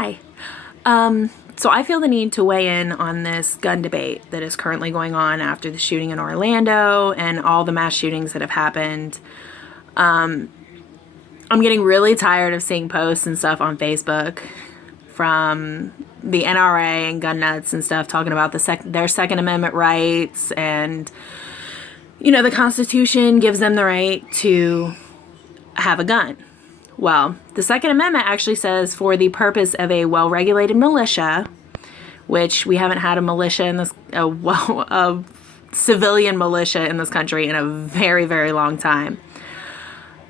Hi. So I feel the need to weigh in on this gun debate that is currently going on after the shooting in Orlando and all the mass shootings that have happened. I'm getting really tired of seeing posts and stuff on Facebook from the NRA and gun nuts and stuff talking about their Second Amendment rights, and the Constitution gives them the right to have a gun. Well, the Second Amendment actually says for the purpose of a well-regulated militia, which we haven't had a militia in this, a civilian militia in this country in a very, very long time.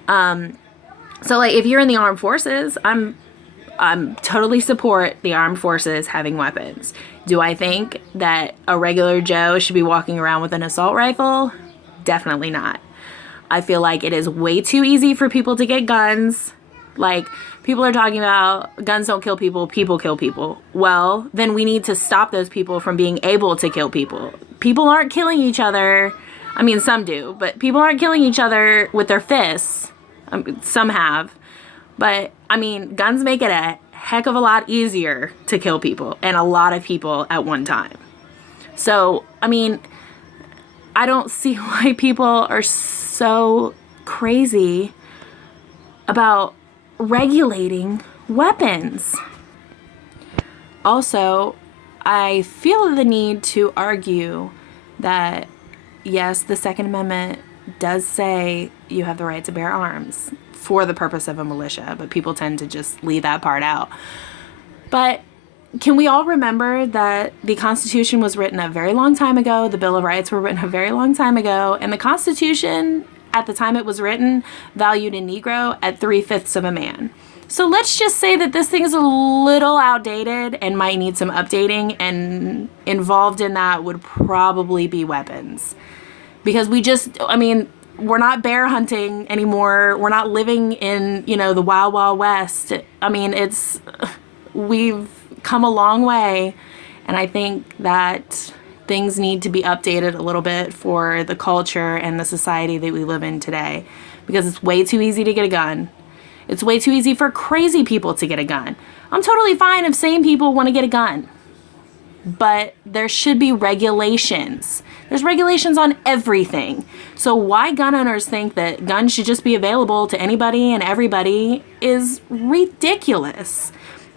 So like if you're in the armed forces, I'm totally support the armed forces having weapons. Do I think that a regular Joe should be walking around with an assault rifle? Definitely not. I feel like it is way too easy for people to get guns. Like, people are talking about guns don't kill people, people kill people. Well, then we need to stop those people from being able to kill people. People aren't killing each other. I mean, some do, but people aren't killing each other with their fists. Some have. But, I mean, guns make it a heck of a lot easier to kill people, and a lot of people at one time. So, I mean, I don't see why people are so crazy about regulating weapons. Also, I feel the need to argue that, yes, the Second Amendment does say you have the right to bear arms for the purpose of a militia, but people tend to just leave that part out. But can we all remember that the Constitution was written a very long time ago, the Bill of Rights were written a very long time ago, and the Constitution, at the time it was written, valued a Negro at 3/5 of a man. So let's just say that this thing is a little outdated and might need some updating, and involved in that would probably be weapons. Because we're not bear hunting anymore. We're not living in, the Wild Wild West. I mean, we've come a long way, and I think that things need to be updated a little bit for the culture and the society that we live in today, because it's way too easy to get a gun. It's way too easy for crazy people to get a gun. I'm totally fine if sane people want to get a gun, but there should be regulations. There's regulations on everything. So why gun owners think that guns should just be available to anybody and everybody is ridiculous.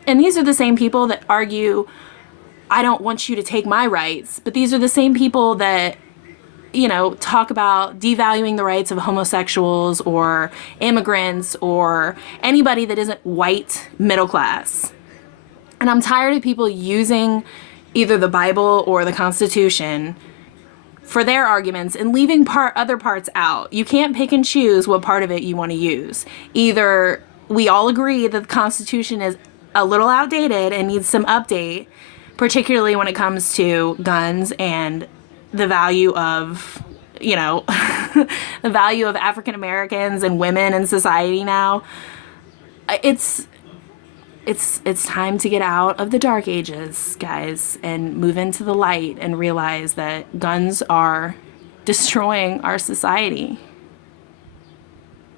And these are the same people that argue, I don't want you to take my rights. But these are the same people that, talk about devaluing the rights of homosexuals or immigrants or anybody that isn't white middle class. And I'm tired of people using either the Bible or the Constitution for their arguments and leaving other parts out. You can't pick and choose what part of it you want to use. Either we all agree that the Constitution is a little outdated and needs some update, particularly when it comes to guns and the value of, the value of African Americans and women in society now. It's time to get out of the dark ages, guys, and move into the light and realize that guns are destroying our society.